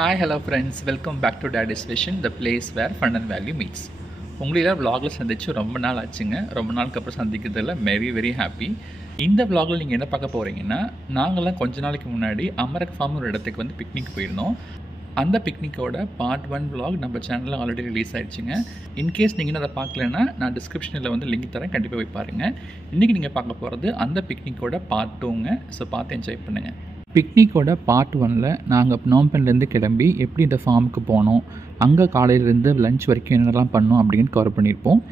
Hi, hello friends. Welcome back to Daddy's Vision, the place where fun and value meets. உங்களெல்லாம் vlogல சந்திச்சு ரொம்ப நாள் ஆச்சுங்க. ரொம்ப நாளுக்கு அப்புறம் சந்திக்கிறதுல வெரி ஹாப்பி. இந்த vlogல நீங்கள் என்ன பார்க்க போகிறீங்கன்னா, நாங்கள்லாம் கொஞ்ச நாளைக்கு முன்னாடி அமரக் ஃபார்ம் ஒரு இடத்துக்கு வந்து பிக்னிக் போயிருந்தோம். அந்த பிக்னிக்கோட பார்ட் 1 vlog நம்ம சேனலில் ஆல்ரெடி ரிலீஸ் ஆகிடுச்சுங்க. இன்கேஸ் நீங்கள் அதை பார்க்கலன்னா நான் டிஸ்கிரிப்ஷனில் வந்து லிங்க் தரேன், கண்டிப்பாக போய் பாருங்கள். இன்றைக்கி நீங்கள் பார்க்க போகிறது அந்த பிக்னிக்கோட பார்ட் 2ங்க. ஸோ பார்த்து என்ஜாய் பண்ணுங்கள். பிக்னிக்கோட பார்ட் 1ல் நாங்கள் நோம்பன்லேருந்து கிளம்பி எப்படி இந்த ஃபார்முக்கு போனோம், அங்கே காலையிலேருந்து லஞ்ச் வரைக்கும் என்னெல்லாம் பண்ணோம் அப்படின்னு கவர் பண்ணியிருப்போம்.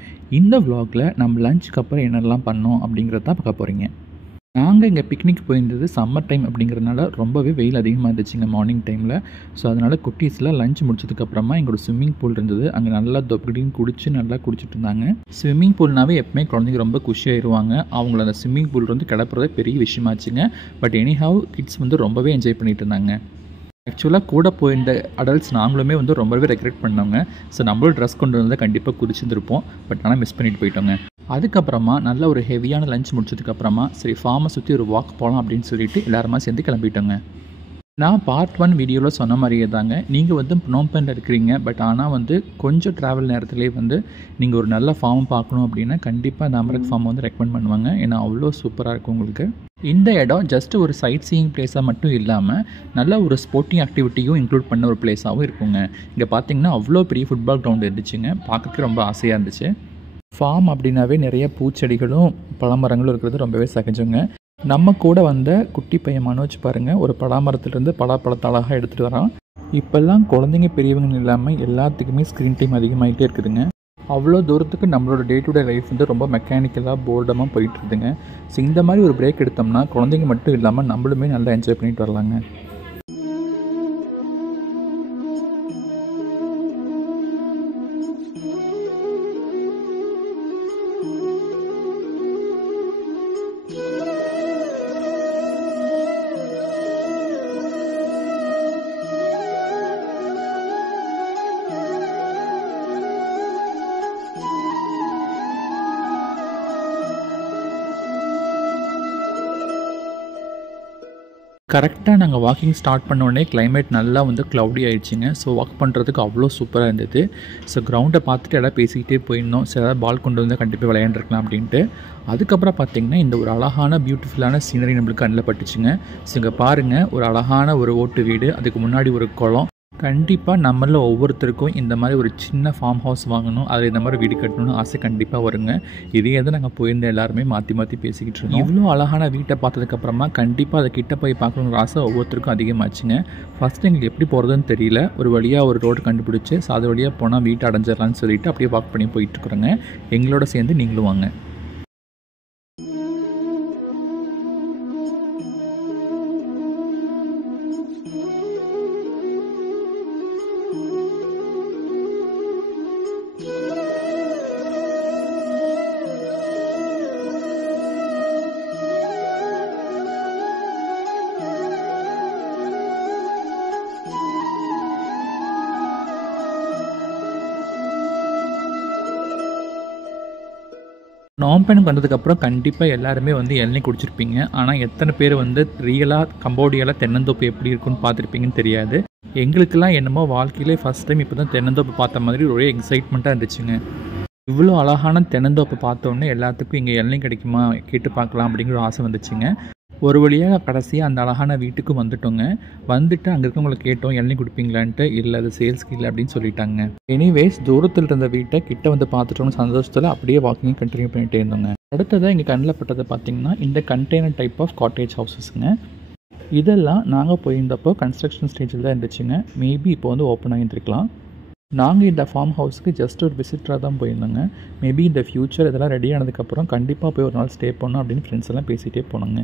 இந்த vlogல நம்ம லஞ்சுக்கு அப்புறம் என்னெல்லாம் பண்ணோம் அப்படிங்கிறத தான் பார்க்க போகிறீங்க. நாங்கள் இங்கே பிக்னிக் போயிருந்தது சம்மர் டைம் அப்படிங்கிறதுனால ரொம்பவே வெயில் அதிகமாக இருந்துச்சுங்க மார்னிங் டைமில். ஸோ அதனால் குட்டீஸில் லஞ்ச் முடிச்சதுக்கப்புறமா எங்களோட ஸ்விம்மிங் பூல் இருந்தது. அங்கே நல்லா தொப்படின்னு நல்லா குடிச்சிட்டு இருந்தாங்க. ஸ்விம்மிங் பூல்னாவே எப்பவுமே குழந்தைங்க ரொம்ப குஷியாயிருவாங்க. அவங்கள அந்த ஸ்விம்மிங் பூல் வந்து கிளப்புறதே பெரிய விஷயமாச்சுங்க. பட் எனிஹவ் கிட்ஸ் வந்து ரொம்பவே என்ஜாய் பண்ணிட்டு இருந்தாங்க. ஆக்சுவலாக கூட போயிருந்த அடல்ட்ஸ் நாங்களுமே வந்து ரொம்பவே ரெக்ரெட் பண்ணோங்க. ஸோ நம்மளும் ட்ரெஸ் கொண்டு வந்து கண்டிப்பாக குடிச்சிருந்துருப்போம். பட் ஆனால் மிஸ் பண்ணிட்டு போயிட்டோங்க. அதுக்கப்புறமா நல்ல ஒரு ஹெவியான லஞ்ச் முடிச்சதுக்கப்புறமா சரி ஃபார்மை சுற்றி ஒரு வாக் போகலாம் அப்படின்னு சொல்லிட்டு எல்லாருமா சேர்ந்து கிளம்பிட்டோங்க. நான் பார்ட் 1 வீடியோவில் சொன்ன மாதிரியே தாங்க, நீங்கள் வந்து நோம்பனில் இருக்கிறீங்க. பட் ஆனால் வந்து கொஞ்சம் ட்ராவல் நேரத்துலேயே வந்து நீங்கள் ஒரு நல்ல ஃபார்ம் பார்க்கணும் அப்படின்னா கண்டிப்பாக இந்த அமரக் ஃபார்ம் வந்து ரெக்கமெண்ட் பண்ணுவாங்க. ஏன்னா அவ்வளோ சூப்பராக இருக்கும் உங்களுக்கு. இந்த இடம் ஜஸ்ட் ஒரு சைட் சீயிங் பிளேஸாக மட்டும் இல்லாமல் நல்ல ஒரு ஸ்போர்ட்டிங் ஆக்டிவிட்டியும் இன்க்ளூட் பண்ண ஒரு பிளேஸாகவும் இருக்குங்க. இங்கே பார்த்தீங்கன்னா அவ்வளோ பெரிய ஃபுட்பால் கிரவுண்ட் இருந்துச்சுங்க. பார்க்கறதுக்கு ரொம்ப ஆசையாக இருந்துச்சு. ஃபார்ம் அப்படின்னாவே நிறைய பூச்செடிகளும் பழமரங்களும் இருக்கிறது ரொம்பவே சகஜங்க. நம்ம கூட வந்த குட்டி பையன் மனோஜ் பாருங்கள், ஒரு பலாமரத்துலேருந்து பலாப்பழத்தை அழகாக எடுத்துகிட்டு வரான். இப்போல்லாம் குழந்தைங்க பெரியவங்க இல்லாமல் எல்லாத்துக்குமே ஸ்க்ரீன் டைம் அதிகமாகிட்டே இருக்குதுங்க. அவ்வளோ தூரத்துக்கு நம்மளோட டே டு டே லைஃப் வந்து ரொம்ப மெக்கானிக்கலாக போர்டமாக போயிட்டுருதுங்க. ஸோ இந்த மாதிரி ஒரு பிரேக் எடுத்தோம்னா குழந்தைங்க மட்டும் இல்லாமல் நம்மளுமே நல்லா என்ஜாய் பண்ணிட்டு வரலாங்க. கரெக்டாக நாங்கள் வாக்கிங் ஸ்டார்ட் பண்ண உடனே கிளைமேட் நல்லா வந்து க்ளவுடி ஆகிடுச்சிங்க. ஸோ வாக் பண்ணுறதுக்கு அவ்வளோ சூப்பராக இருந்தது. ஸோ கிரவுண்டை பார்த்துட்டு எல்லாம் பேசிக்கிட்டே போயிருந்தோம். சரி ஏதாவது பால் கொண்டு வந்து கண்டிப்பாக விளையாண்டுருக்கலாம் அப்படின்ட்டு. அதுக்கப்புறம் பார்த்திங்கன்னா இந்த ஒரு அழகான பியூட்டிஃபுல்லான சீனரி நம்மளுக்கு கண்ணில் பட்டுச்சுங்க. ஸோ இங்கே பாருங்கள், ஒரு அழகான ஒரு ஓட்டு வீடு, அதுக்கு முன்னாடி ஒரு குளம். கண்டிப்பாக நம்மளில் ஒவ்வொருத்தருக்கும் இந்த மாதிரி ஒரு சின்ன ஃபார்ம் ஹவுஸ் வாங்கணும், அதில் இந்த மாதிரி வீடு கட்டணும்னு ஆசை கண்டிப்பாக வருங்க. இதே தான் நாங்கள் போயிருந்த எல்லாருமே மாற்றி பேசிக்கிட்டு இருக்கோம். இவ்வளோ அழகான வீட்டை பார்த்ததுக்கப்புறமா கண்டிப்பாக அதை கிட்ட போய் பார்க்கணுங்கிற ஆசை ஒவ்வொருத்தருக்கும் அதிகமாச்சுங்க. ஃபஸ்ட்டு எங்களுக்கு எப்படி போகிறதுன்னு தெரியல. ஒரு வழியாக ஒரு ரோடு கண்டுபிடிச்சி ஸோ அது வழியாக போனால் வீட்டை அடைஞ்சிடலான்னு சொல்லிட்டு அப்படியே வாக் பண்ணி போயிட்டுருக்குறோங்க. எங்களோட சேர்ந்து நீங்களும் வாங்க. நோம்பனுக்கு வந்ததுக்கப்புறம் கண்டிப்பாக எல்லாருமே வந்து இளநீ குடிச்சிருப்பீங்க. ஆனால் எத்தனை பேர் வந்து ரியலாக கம்போடியாவில் தென்னந்தோப்பு எப்படி இருக்குன்னு பார்த்துருப்பீங்கன்னு தெரியாது. எங்களுக்கெல்லாம் என்னமோ வாழ்க்கையிலே ஃபஸ்ட் டைம் இப்போ தான் தென்னந்தோப்பு பார்த்த மாதிரி ஒரே எக்ஸைட்மெண்ட்டாக இருந்துச்சுங்க. இவ்வளோ அழகான தென்னந்தோப்பை பார்த்தோன்னே எல்லாத்துக்கும் இங்கே இளநீ கிடைக்குமா கேட்டு பார்க்கலாம் அப்படிங்கிற ஆசை வந்துச்சுங்க. ஒரு வழியாக கடைசியாக அந்த அழகான வீட்டுக்கு வந்துட்டோங்க. வந்துட்டு அங்கே இருக்கவங்களை கேட்டோம் இளநீ கொடுப்பீங்களான்ட்டு. இல்லை அது சேல்ஸ்க்கு இல்லை அப்படின்னு சொல்லிட்டாங்க. எனிவேஸ் தூரத்தில் இருந்த வீட்டை கிட்ட வந்து பார்த்துட்டோன்னு சந்தோஷத்தில் அப்படியே வாக்கிங் கண்டினியூ பண்ணிகிட்டே இருந்தோங்க. அடுத்ததாக இங்கே கண்ணில் பட்டதை பார்த்திங்கன்னா இந்த கண்டெய்னர் டைப் ஆஃப் காட்டேஜ் ஹவுசஸ்ங்க. இதெல்லாம் நாங்கள் போயிருந்தப்போ கன்ஸ்ட்ரக்ஷன் ஸ்டேஜில் தான் இருந்துச்சுங்க. மேபி இப்போ வந்து ஓப்பன் ஆகியிருந்துருக்கலாம். நாங்கள் இந்த ஃபார்ம் ஹவுஸுக்கு ஜஸ்ட் ஒரு விசிட்டராக தான் போயிருந்தோங்க. மேபி இந்த ஃப்யூச்சர் இதெல்லாம் ரெடி ஆனதுக்கப்புறம் கண்டிப்பாக போய் ஒரு நாள் ஸ்டே பண்ணோம் அப்படின்னு ஃப்ரெண்ட்ஸ் எல்லாம் பேசிகிட்டே போனோங்க.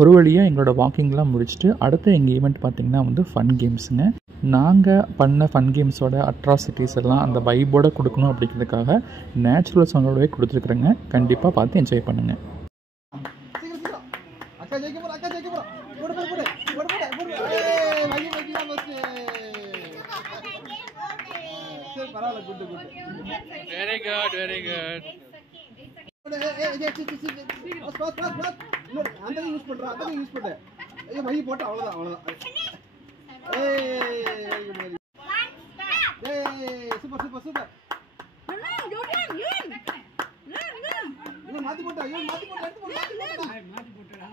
ஒரு வழியாக எங்களோட வாக்கிங்லாம் முடிச்சுட்டு அடுத்த எங்கள் ஈவெண்ட் பார்த்திங்கன்னா வந்து ஃபன் கேம்ஸுங்க. நாங்கள் பண்ண ஃபன் கேம்ஸோட அட்ராசிட்டிஸ் எல்லாம் அந்த வைப்போடு கொடுக்கணும் அப்படிங்கிறதுக்காக நேச்சுரல் சவுண்டோடவே கொடுத்துருக்குறேங்க. கண்டிப்பாக பார்த்து என்ஜாய் பண்ணுங்கள். Very good, very good. அந்த யூஸ் பண்றா, அந்த யூஸ் பண்ணு. ஐயோ மை போட்டு அவ்வளவுதான் அவ்வளவுதான். Super super super. மாத்தி போட்டா, ஐயோ மாத்தி போட்டா, எடுத்து போடு, மாத்தி போட்டா.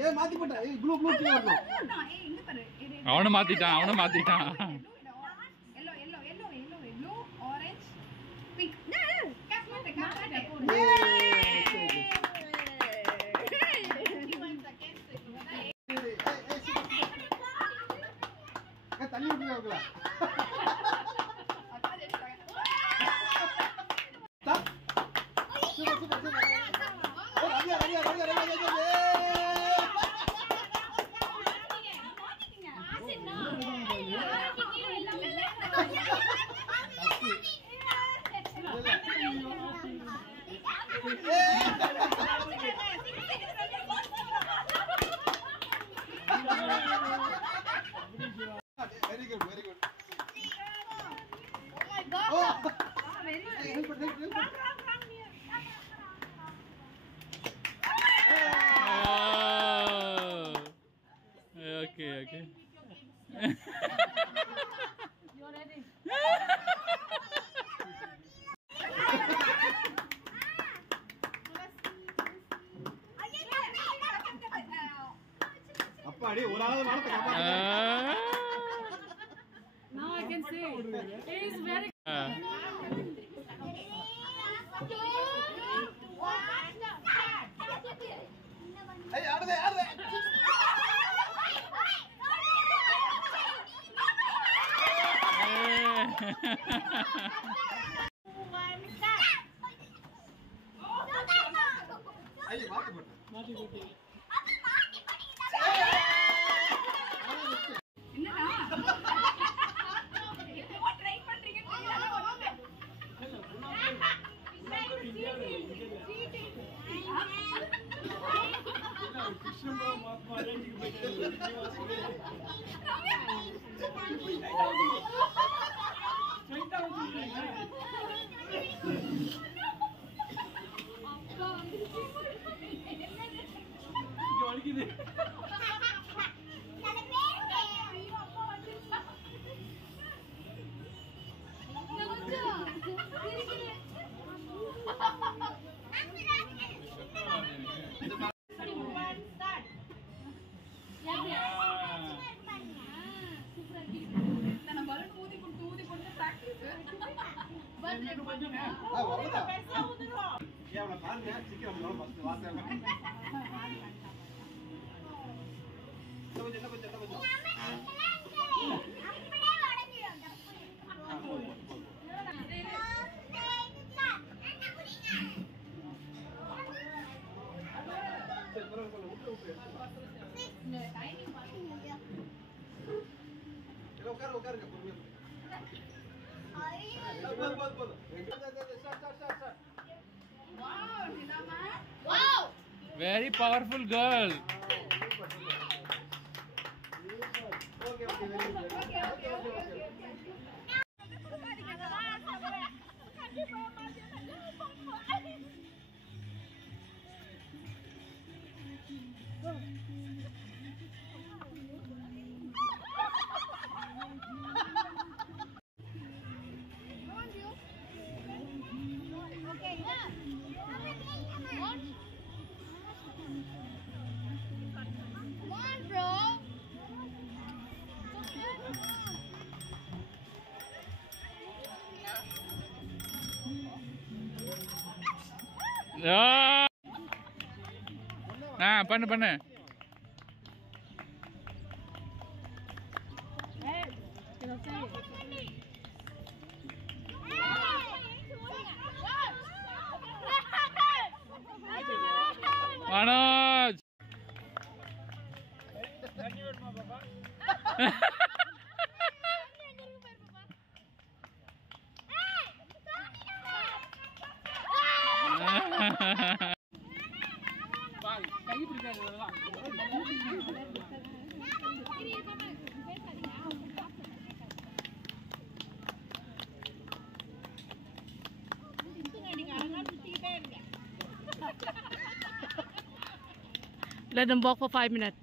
ஏய் மாத்தி போட்டா, ஏய் ப்ளூ ப்ளூ கீழ வரணும். அவனை மாத்திட்டான். தண்ணி ஊத்துறாங்களா? Super super super. ஓ ரவியா. Very good, very good. Oh my God! Oh, very good. Help. Okay. You're ready. அப்பாடி ஒரு ஆளு வாளத்தை காப்பாத்து. Now I can say he is very ஏய் ஆடுதே. ஐயே மாத்தி போட்டு. Very powerful girl. பண்ணு Manoj Let them walk for 5 minutes.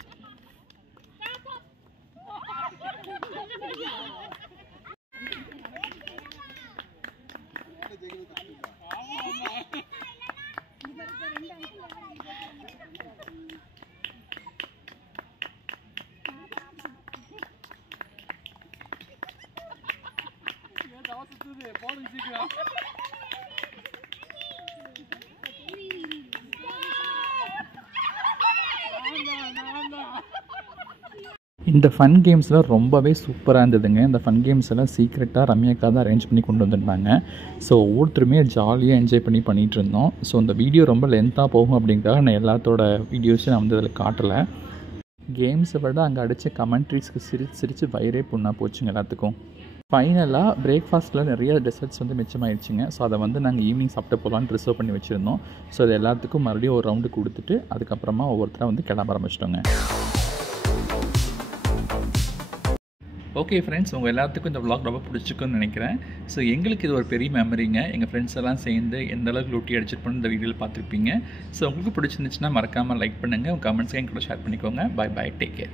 இந்த ஃபன் கேம்ஸ்லாம் ரொம்பவே சூப்பராக இருந்ததுங்க. இந்த ஃபன் கேம்ஸ் எல்லாம் சீக்ரெட்டாக ரம்யாக்கா தான் அரேஞ்ச் பண்ணி கொண்டு வந்திருந்தாங்க. ஸோ ஒவ்வொருத்தருமே ஜாலியாக என்ஜாய் பண்ணிகிட்டு இருந்தோம். ஸோ இந்த வீடியோ ரொம்ப லென்த்தாக போகும் அப்படிங்கிறதுக்காக நான் எல்லாத்தோட வீடியோஸும் நான் வந்து அதில் காட்டலை. கேம்ஸை விட அங்கே அடித்த கமெண்ட்ரிஸ்க்கு சிரித்து வயிறே புண்ணாக போச்சுங்க எல்லாத்துக்கும். ஃபைனலாக பிரேக்ஃபாஸ்ட்டில் நிறைய டெசர்ட்ஸ் வந்து மிச்சமாகிடுச்சிங்க. ஸோ அதை வந்து நாங்கள் ஈவினிங் சாப்பிட்டு போகலான்னு ரிசர்வ் பண்ணி வச்சுருந்தோம். ஸோ அது எல்லாத்துக்கும் மறுபடியும் ஒரு ரவுண்டு கொடுத்துட்டு அதுக்கப்புறமா ஒவ்வொருத்தராக வந்து கிளம்ப ஆரம்பிச்சிட்டோங்க. ஓகே ஃப்ரெண்ட்ஸ், உங்கள் எல்லாத்துக்கும் இந்த vlog ரொம்ப பிடிச்சிருக்குன்னு நினைக்கிறேன். ஸோ எங்களுக்கு இது ஒரு பெரிய மெமரிங்க. எங்கள் ஃப்ரெண்ட்ஸ் எல்லாம் சேர்ந்து எந்த அளவுக்கு லூட்டி அடிச்சிருப்போன்னு இந்த வீடியோவில் பார்த்துருப்பீங்க. ஸோ உங்களுக்கு பிடிச்சிருந்துச்சுன்னா மறக்காமல் லைக் பண்ணுங்கள். உங்கள் கமெண்ட்ஸையும் என் கூட ஷேர் பண்ணிக்கோங்க. Bye bye, take care.